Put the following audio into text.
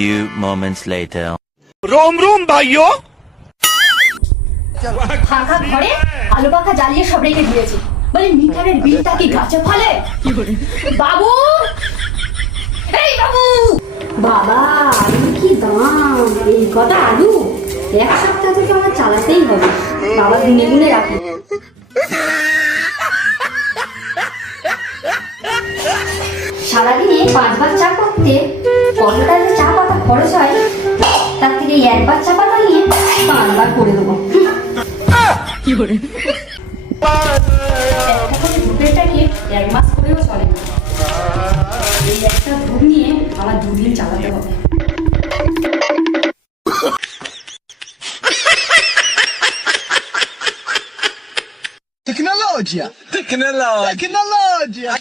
few moments later. रोम रोम भाइयों। ফাঁকা ঘরে আলু পাখা জ্বালিয়ে সব রেখে দিয়েছি, বলে মিটারের বিলটা কি গাছে ফলে? বাবু, এই বাবু! বাবা, আলু কি দাম! এই কটা আলু এক সপ্তাহ থেকে আমার চালাতেই হবে। বাবা গুনে গুনে রাখি। সারাদিনে 5 বার চা করতে কতটা যে চা পাতা খরচ হয়, তার থেকে একবার চা পাতা নিয়ে 5 বার করে দেবো। কি করে একটা করে ধূপের প্যাকেট 1 মাস করেও চলে না। এই একটা ধূপ নিয়ে আমার 2 দিন চালাতে হবে। Tecnologia.